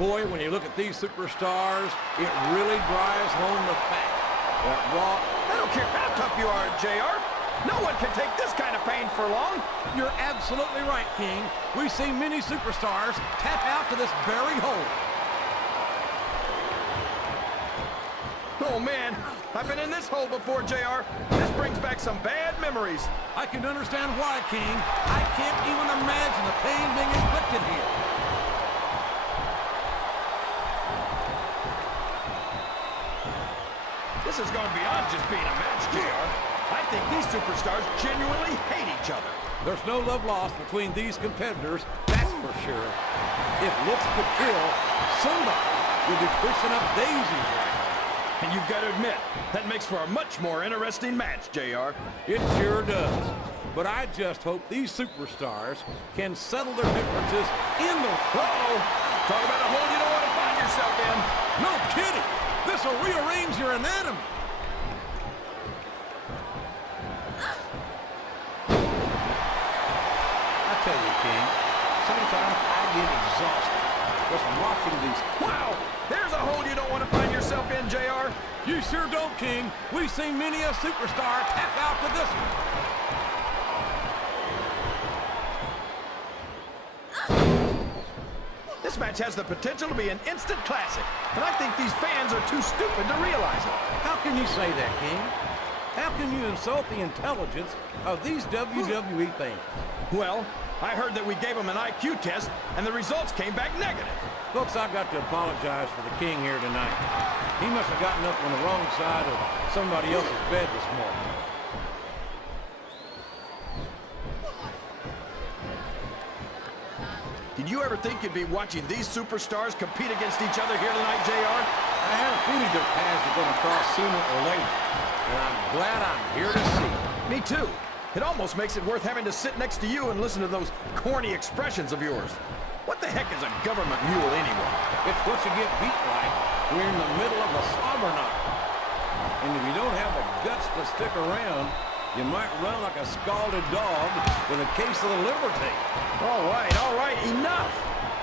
Boy, when you look at these superstars, it really drives home the fact that Raw... I don't care how tough you are, JR. No one can take this kind of pain for long. You're absolutely right, King. We've seen many superstars tap out to this very hole. Oh, man. I've been in this hole before, JR. This brings back some bad memories. I can understand why, King. I can't even imagine the pain being inflicted here. This has gone beyond just being a match, JR. I think these superstars genuinely hate each other. There's no love lost between these competitors, that's for sure. If looks could kill, somebody will be pushing up daisies right now. And you've got to admit, that makes for a much more interesting match, JR. It sure does. But I just hope these superstars can settle their differences in the... Uh-oh! Talk about a hole you don't want to find yourself in. No kidding! This will rearrange your anatomy. I tell you, King, sometimes I get exhausted just watching these... Wow! There's a hole you don't want to find yourself in, JR. You sure don't, King. We've seen many a superstar tap out to this one. This match has the potential to be an instant classic, and I think these fans are too stupid to realize it. How can you say that, King? How can you insult the intelligence of these WWE fans? Well, I heard that we gave them an IQ test, and the results came back negative. Folks, I've got to apologize for the King here tonight. He must have gotten up on the wrong side of somebody else's bed this morning. Did you ever think you'd be watching these superstars compete against each other here tonight, JR? I have a feeling their paths are going to cross sooner or later, and I'm glad I'm here to see it. Me too. It almost makes it worth having to sit next to you and listen to those corny expressions of yours. What the heck is a government mule anyway? It's what you get beat like. We're in the middle of a slobber knocker. And if you don't have the guts to stick around, you might run like a scalded dog with a case of the liver tape. All right, enough!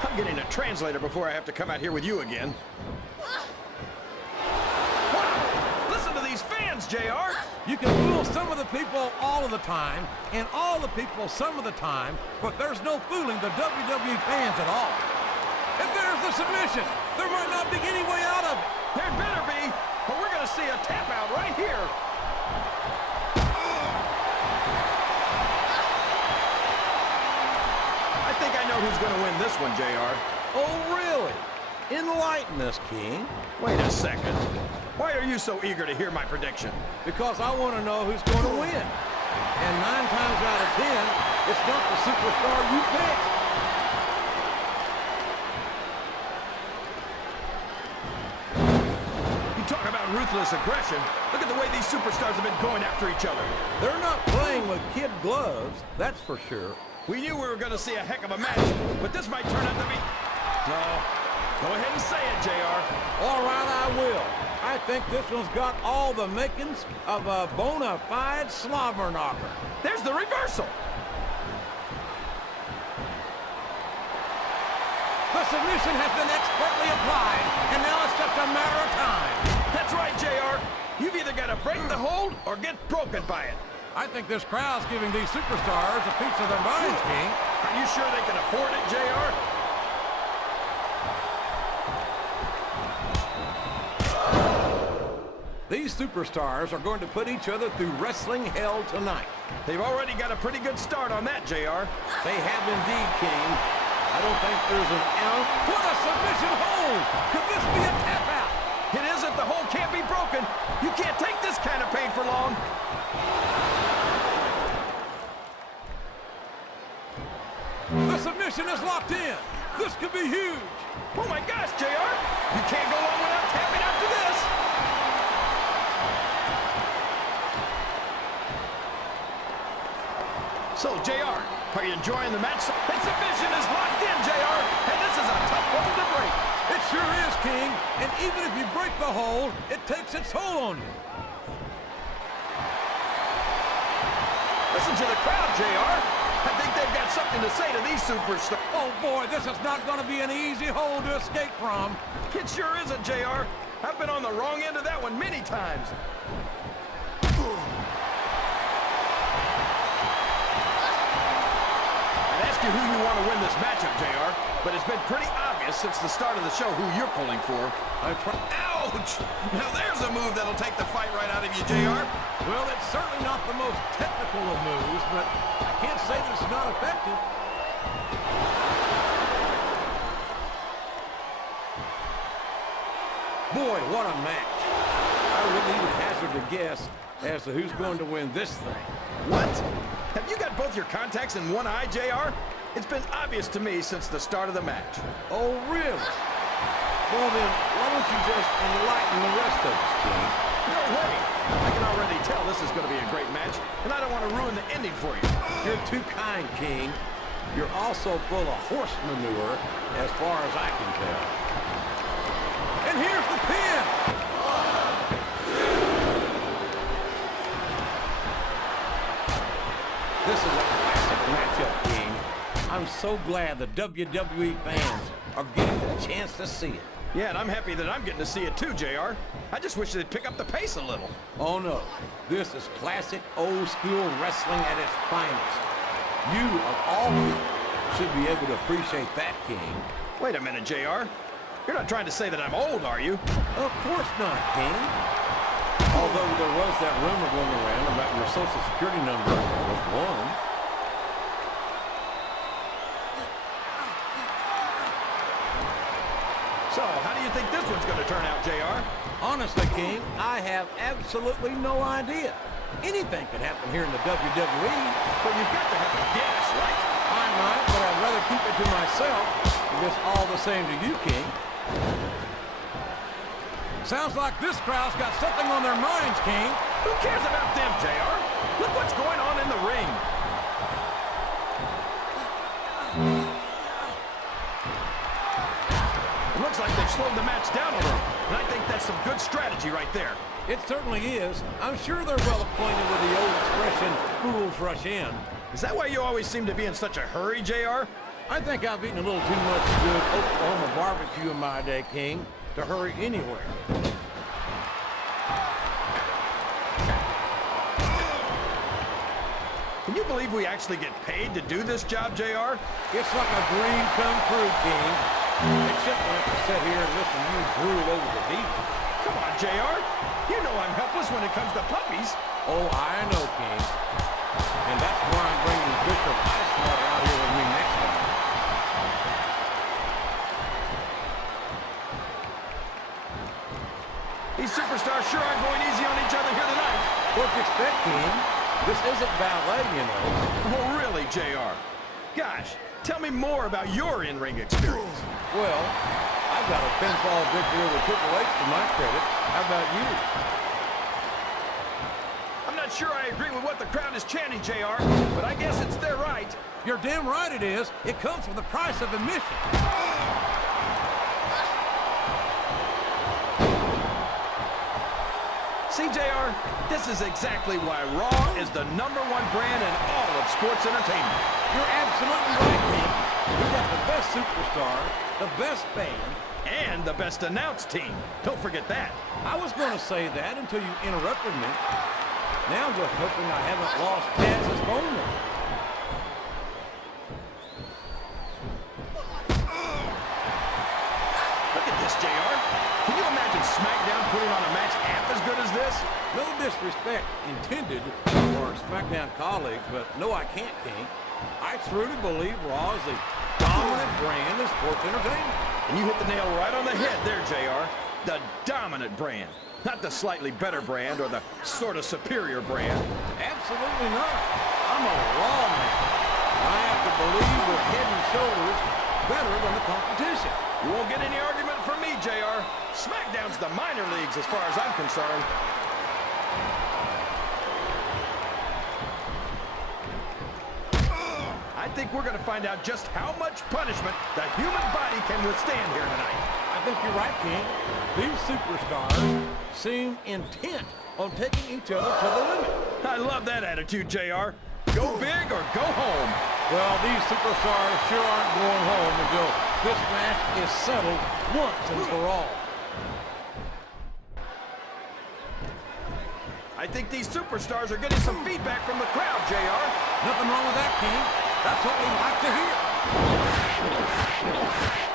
I'm getting a translator before I have to come out here with you again. Wow! Listen to these fans, JR! You can fool some of the people all of the time, and all the people some of the time, but there's no fooling the WWE fans at all. If there's the submission, there might not be any way out of it. There better be, but we're gonna see a tap out right here. I think I know who's gonna win this one, JR. Oh, really? Enlighten us, King. Wait a second. Why are you so eager to hear my prediction? Because I want to know who's going to win. And 9 times out of 10, it's not the superstar you pick. You talk about ruthless aggression. Look at the way these superstars have been going after each other. They're not playing with kid gloves, that's for sure. We knew we were going to see a heck of a match, but this might turn out to be... No. Go ahead and say it, JR. All right, I will. I think this one's got all the makings of a bona fide slobber knocker. There's the reversal. The submission has been expertly applied, and now it's just a matter of time. That's right, JR. You've either got to break the hold or get broken by it. I think this crowd's giving these superstars a piece of their minds, King. Are you sure they can afford it, JR? These superstars are going to put each other through wrestling hell tonight. They've already got a pretty good start on that, JR. They have indeed, King. I don't think there's an ounce. What a submission hold! Could this be a tap out? It isn't. The hold can't be broken. You can't take this kind of pain for long. The submission is locked in. This could be huge. Oh my gosh, JR! You can't go long without tapping out to this. So, JR, are you enjoying the match? That submission is locked in, JR, and this is a tough hold to break. It sure is, King. And even if you break the hold, it takes its toll on you. Listen to the crowd, JR. I think they've got something to say to these superstars. Oh, boy, this is not going to be an easy hole to escape from. It sure isn't, JR. I've been on the wrong end of that one many times. I'd ask you who you want to win this matchup, JR, but it's been pretty obvious since the start of the show who you're pulling for. Ouch! Now there's a move that'll take the fight right out of you, JR. Well, it's certainly not the most technical of moves, but I can't say that it's not effective. Boy, what a match. I wouldn't even hazard a guess as to who's going to win this thing. What? Have you got both your contacts in one eye, JR? It's been obvious to me since the start of the match. Oh, really? Well, then, why don't you just enlighten the rest of us, King? No way! I can already tell this is going to be a great match, and I don't want to ruin the ending for you. You're too kind, King. You're also full of horse manure, as far as I can tell. And here's the pin! This is a classic matchup, King. I'm so glad the WWE fans are getting the chance to see it. Yeah, and I'm happy that I'm getting to see it too, JR. I just wish they'd pick up the pace a little. Oh, no. This is classic old-school wrestling at its finest. You, of all people, should be able to appreciate that, King. Wait a minute, JR. You're not trying to say that I'm old, are you? Of course not, King. Although there was that rumor going around about your Social Security number was 1. So, how do you think this one's going to turn out, JR? Honestly, King, I have absolutely no idea. Anything could happen here in the WWE. Well, you've got to have a guess, right? I might, but I'd rather keep it to myself. If it's all the same to you, King. Sounds like this crowd's got something on their minds, King. Who cares about them, JR? Look what's going on in the ring. It looks like they've slowed the match down a little, and I think that's some good strategy right there. It certainly is. I'm sure they're well acquainted with the old expression, fools rush in. Is that why you always seem to be in such a hurry, JR? I think I've eaten a little too much good Oklahoma barbecue in my day, King, to hurry anywhere. Can you believe we actually get paid to do this job, JR? It's like a dream come true, King. Except when I have to sit here and listen to you drool over the diva. Come on, JR. You know I'm helpless when it comes to puppies. Oh, I know, King. And that's why I'm bringing Bishop Ice Water out here with me next time. These superstars sure aren't going easy on each other here tonight. What do you expect, King? This isn't ballet, you know. Oh, really, JR? Gosh, tell me more about your in-ring experience. Well, I've got a pinfall victory over Triple H to my credit. How about you? I'm not sure I agree with what the crowd is chanting, JR, but I guess it's their right. You're damn right it is. It comes with the price of admission. See, JR, this is exactly why Raw is the #1 brand in all of sports entertainment. You're absolutely right, King. We've got the best superstars, the best band, and the best announced team. Don't forget that. I was going to say that until you interrupted me. Now I'm just hoping I haven't lost Taz's phone number. Look at this, JR. Can you imagine SmackDown putting on a match half as good as this? No disrespect intended for our SmackDown colleagues, but no, I can't, King. I truly believe Raw is the dominant brand in sports entertainment. And you hit the nail right on the head there, JR. The dominant brand. Not the slightly better brand or the sort of superior brand. Absolutely not. I'm a Raw man. I have to believe we're head and shoulders better than the competition. You won't get any argument from me, JR. SmackDown's the minor leagues as far as I'm concerned. I think we're going to find out just how much punishment the human body can withstand here tonight. I think you're right, King. These superstars seem intent on taking each other to the limit. I love that attitude, JR. Go big or go home. Well, these superstars sure aren't going home until this match is settled once and for all. I think these superstars are getting some feedback from the crowd, JR. Nothing wrong with that, King. That's what we like to hear.